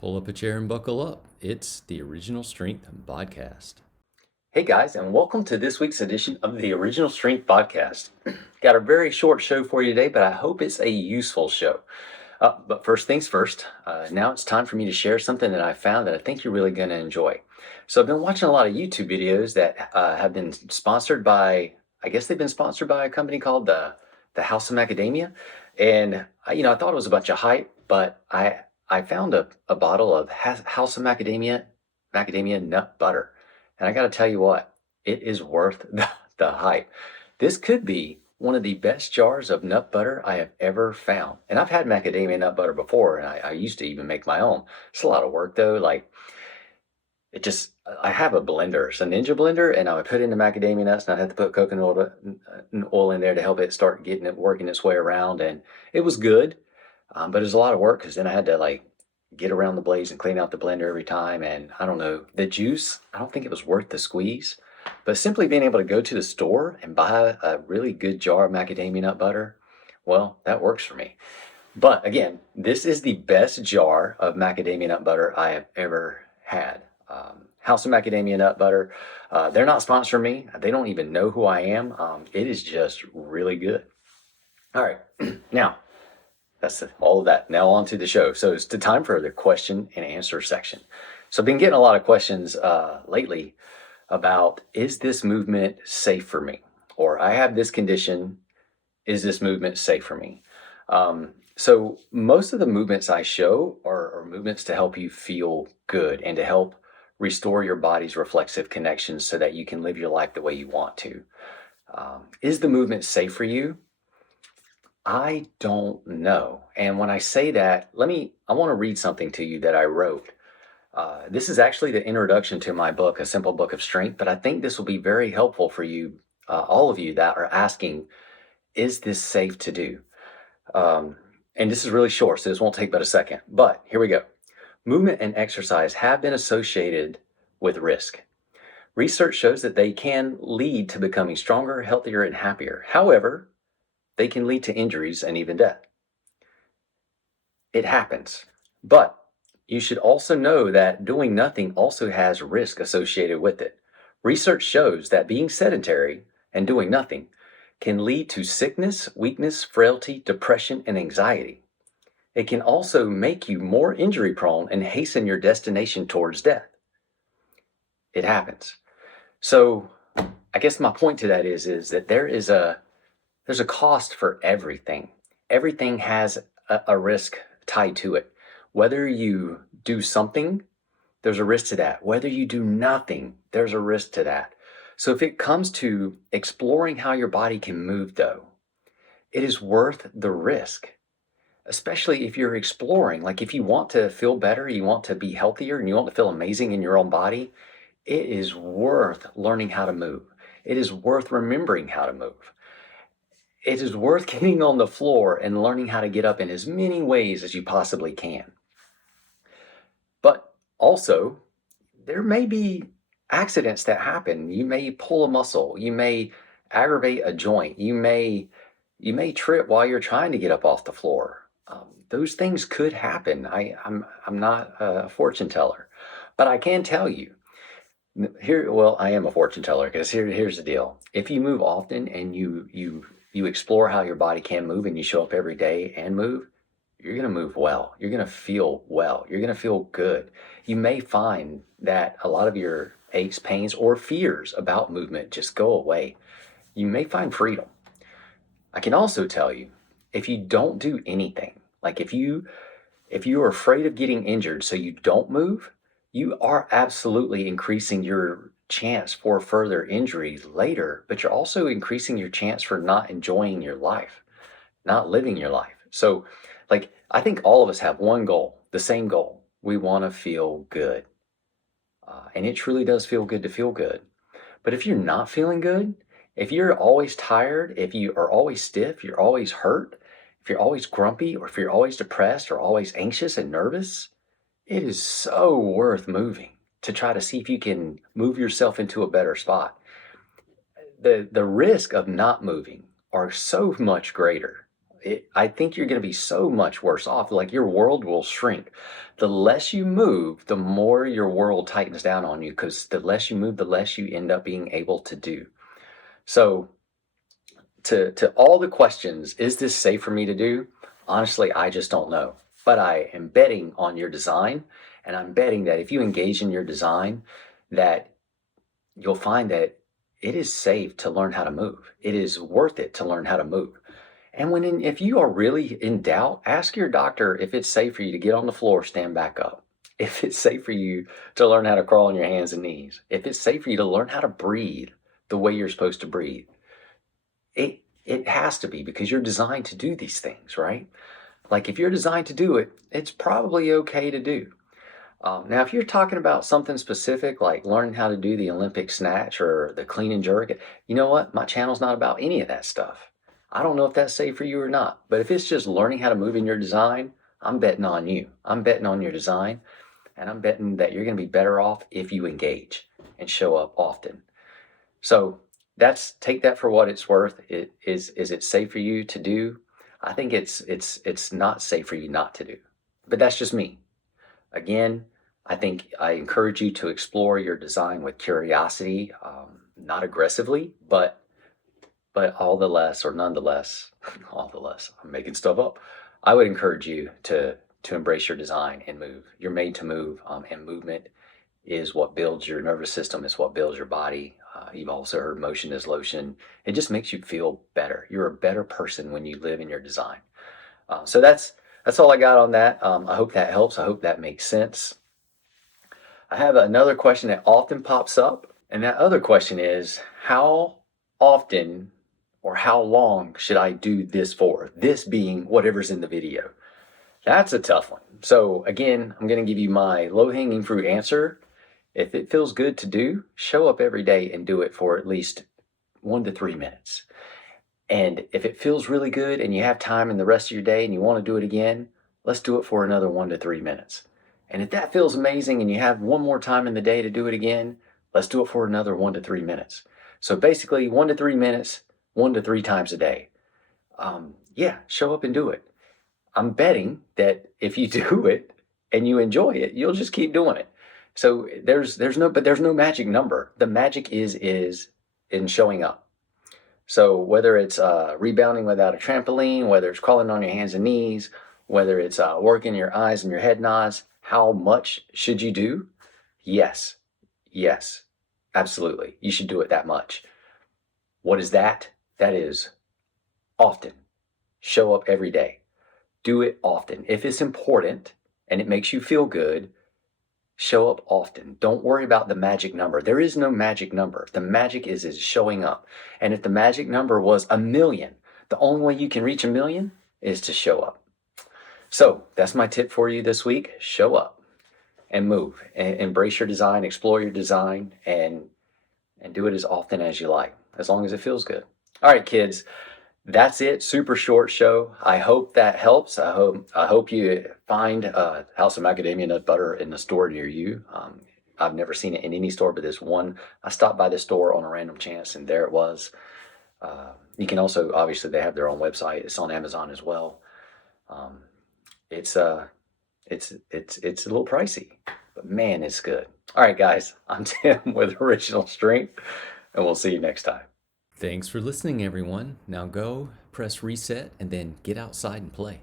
Pull up a chair and buckle up. It's the Original Strength BodCast. Hey guys, and welcome to this week's edition of the Original Strength Podcast. Got a very short show for you today, but I hope it's a useful show. But first things first, now it's time for me to share something that I found that I think you're really going to enjoy. So I've been watching a lot of YouTube videos that have been sponsored by, I guess they've been sponsored by a company called the House of Macadamia. And I thought it was a bunch of hype, but I found a bottle of House of macadamia nut butter. And I got to tell you what, it is worth the hype. This could be one of the best jars of nut butter I have ever found. And I've had macadamia nut butter before, and I used to even make my own. It's a lot of work though. I have a blender, it's a Ninja blender, and I would put in the macadamia nuts, and I'd have to put coconut oil in there to help it start getting it working its way around. And it was good, but it was a lot of work because then I had to get around the blaze and clean out the blender every time. And I don't know, the juice, I don't think it was worth the squeeze. But simply being able to go to the store and buy a really good jar of macadamia nut butter, well, that works for me. But again, this is the best jar of macadamia nut butter I have ever had. House of Macadamia Nut Butter. They're not sponsoring me. They don't even know who I am. It is just really good. All right, now that's all of that. Now on to the show. So it's the time for the question and answer section. So I've been getting a lot of questions lately about, is this movement safe for me? Or I have this condition, is this movement safe for me? So most of the movements I show are movements to help you feel good and to help restore your body's reflexive connections so that you can live your life the way you want to. Is the movement safe for you? I don't know. And when I say that, I want to read something to you that I wrote. This is actually the introduction to my book, A Simple Book of Strength, but I think this will be very helpful for you, all of you that are asking, is this safe to do? And this is really short, so this won't take but a second. But here we go. Movement and exercise have been associated with risk. Research shows that they can lead to becoming stronger, healthier, and happier. However, they can lead to injuries and even death. It happens. But you should also know that doing nothing also has risk associated with it. Research shows that being sedentary and doing nothing can lead to sickness, weakness, frailty, depression, and anxiety. It can also make you more injury prone and hasten your destination towards death. It happens. So I guess my point to that is that there's a cost for everything. Everything has a risk tied to it. Whether you do something, there's a risk to that. Whether you do nothing, there's a risk to that. So if it comes to exploring how your body can move though, it is worth the risk. Especially if you're exploring, like if you want to feel better, you want to be healthier, and you want to feel amazing in your own body, it is worth learning how to move. It is worth remembering how to move. It is worth getting on the floor and learning how to get up in as many ways as you possibly can. But also, there may be accidents that happen. You may pull a muscle. You may aggravate a joint. You may trip while you're trying to get up off the floor. Those things could happen. I'm not a fortune teller, but I can tell you here. Well, I am a fortune teller because here's the deal. If you move often and you explore how your body can move and you show up every day and move, you're going to move well. You're going to feel well. You're going to feel good. You may find that a lot of your aches, pains, or fears about movement just go away. You may find freedom. I can also tell you, if you don't do anything, like if you are afraid of getting injured so you don't move, you are absolutely increasing your chance for further injuries later, but you're also increasing your chance for not enjoying your life, not living your life. So I think all of us have one goal, the same goal. We want to feel good. And it truly does feel good to feel good. But if you're not feeling good, if you're always tired, if you are always stiff, you're always hurt, if you're always grumpy, or if you're always depressed or always anxious and nervous, it is so worth moving to try to see if you can move yourself into a better spot. The risk of not moving are so much greater I think you're going to be so much worse off. Like your world will shrink. The less you move, the more your world tightens down on you because the less you move, the less you end up being able to do. So, to all the questions, is this safe for me to do? Honestly, I just don't know. But I am betting on your design, and I'm betting that if you engage in your design, that you'll find that it is safe to learn how to move. It is worth it to learn how to move. And if you are really in doubt, ask your doctor if it's safe for you to get on the floor, stand back up. If it's safe for you to learn how to crawl on your hands and knees. If it's safe for you to learn how to breathe the way you're supposed to breathe. It has to be because you're designed to do these things, right? Like if you're designed to do it, it's probably okay to do. Now, if you're talking about something specific like learning how to do the Olympic snatch or the clean and jerk, you know what? My channel's not about any of that stuff. I don't know if that's safe for you or not. But if it's just learning how to move in your design, I'm betting on you. I'm betting on your design, and I'm betting that you're going to be better off if you engage and show up often. So take that for what it's worth. Is it safe for you to do? I think it's not safe for you not to do. But that's just me. Again, I think I encourage you to explore your design with curiosity, not aggressively, but all the less, or nonetheless, all the less, I'm making stuff up. I would encourage you to embrace your design and move. You're made to move, and movement is what builds your nervous system. It's what builds your body. You've also heard motion is lotion. It just makes you feel better. You're a better person when you live in your design. So that's all I got on that. I hope that helps. I hope that makes sense. I have another question that often pops up, and that other question is how often or how long should I do this for? This being whatever's in the video. That's a tough one. So again, I'm going to give you my low-hanging fruit answer. If it feels good to do, show up every day and do it for at least 1 to 3 minutes. And if it feels really good and you have time in the rest of your day and you want to do it again, let's do it for another 1 to 3 minutes. And if that feels amazing and you have one more time in the day to do it again, let's do it for another 1 to 3 minutes. So basically 1 to 3 minutes, 1 to 3 times a day. Yeah, show up and do it. I'm betting that if you do it and you enjoy it, you'll just keep doing it. So there's no magic number. The magic is in showing up. So whether it's rebounding without a trampoline, whether it's crawling on your hands and knees, whether it's working your eyes and your head nods, how much should you do? Yes, yes, absolutely. You should do it that much. What is that? That is often. Show up every day. Do it often. If it's important and it makes you feel good, show up often. Don't worry about the magic number. There is no magic number. The magic is showing up. And if the magic number was 1,000,000, the only way you can reach 1,000,000 is to show up. So that's my tip for you this week. Show up and move. And embrace your design, explore your design, and do it as often as you like, as long as it feels good. All right, kids. That's it. Super short show. I hope that helps. I hope you find House of Macadamia Nut Butter in the store near you. I've never seen it in any store but this one. I stopped by this store on a random chance, and there it was. You can also, obviously, they have their own website. It's on Amazon as well. Um, it's it's a little pricey, but man, it's good. All right, guys. I'm Tim with Original Strength, and we'll see you next time. Thanks for listening, everyone. Now go, press reset, and then get outside and play.